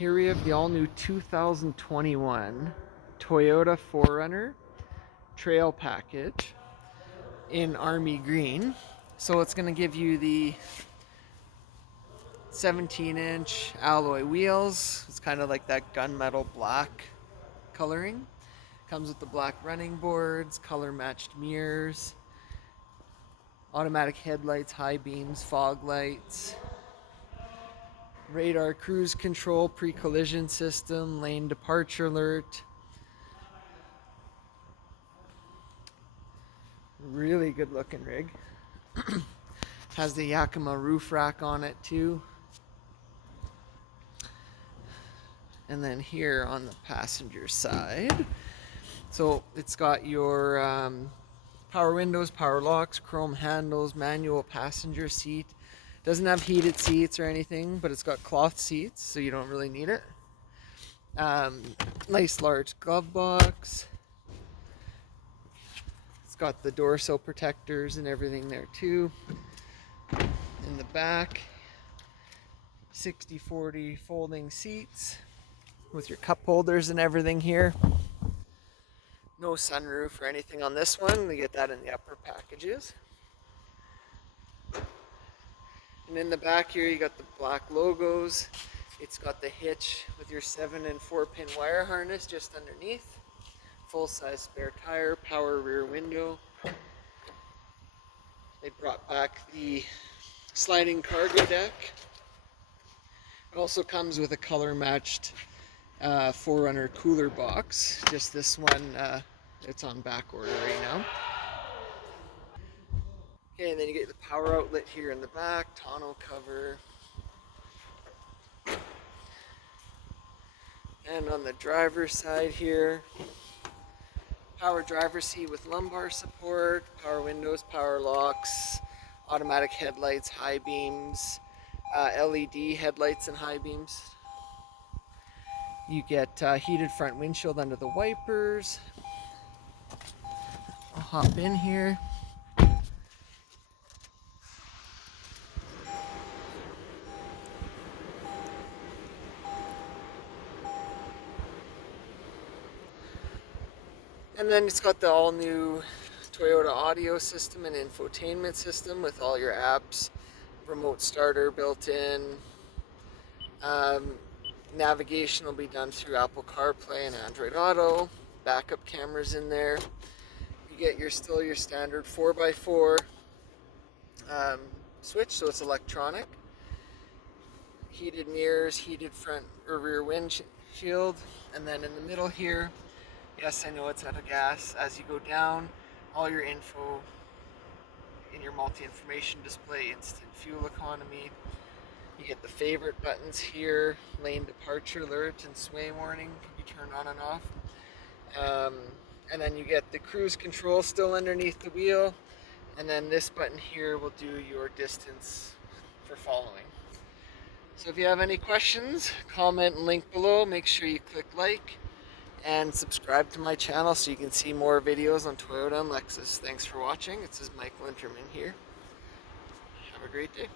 Here we have the all-new 2021 Toyota 4Runner Trail Package in Army Green. So it's going to give you the 17-inch alloy wheels. It's kind of like that gunmetal black coloring. Comes with the black running boards, color-matched mirrors, automatic headlights, high beams, fog lights, radar cruise control, pre-collision system, lane departure alert. Really good looking rig. Has the Yakima roof rack on it too. And then here on the passenger side, so it's got your power windows, power locks, chrome handles, manual passenger seat. Doesn't have heated seats or anything, but it's got cloth seats, so you don't really need it. Nice large glove box. It's got the door sill protectors and everything there too. In the back, 60/40 folding seats with your cup holders and everything here. No sunroof or anything on this one. We get that in the upper packages. And in the back here, you got the black logos. It's got the Hitch with your 7 and 4 pin wire harness just underneath. Full-size spare tire, power rear window. They brought back the sliding cargo deck. It also comes with a color-matched 4Runner cooler box. Just this one, it's on back order right now. Okay, and then you get the power outlet here in the back, tonneau cover. And on the driver's side here, power driver's seat with lumbar support, power windows, power locks, automatic headlights, high beams, LED headlights and high beams. You get heated front windshield under the wipers. I'll hop in here. And then it's got the all-new Toyota audio system and infotainment system with all your apps, remote starter built in. Navigation will be done through Apple CarPlay and Android Auto. Backup cameras in there. You get your standard 4x4 switch, so it's electronic. Heated mirrors, heated front or rear windshield, and then in the middle here, yes, I know it's out of gas. As you go down, all your info in your multi-information display, instant fuel economy. You get the favorite buttons here, lane departure alert and sway warning can be turned on and off. And then you get the cruise control still underneath the wheel. And then this button here will do your distance for following. So if you have any questions, comment and link below. Make sure you click like and subscribe to my channel so you can see more videos on Toyota and Lexus. Thanks for watching. This is Mike Linterman here. Have a great day.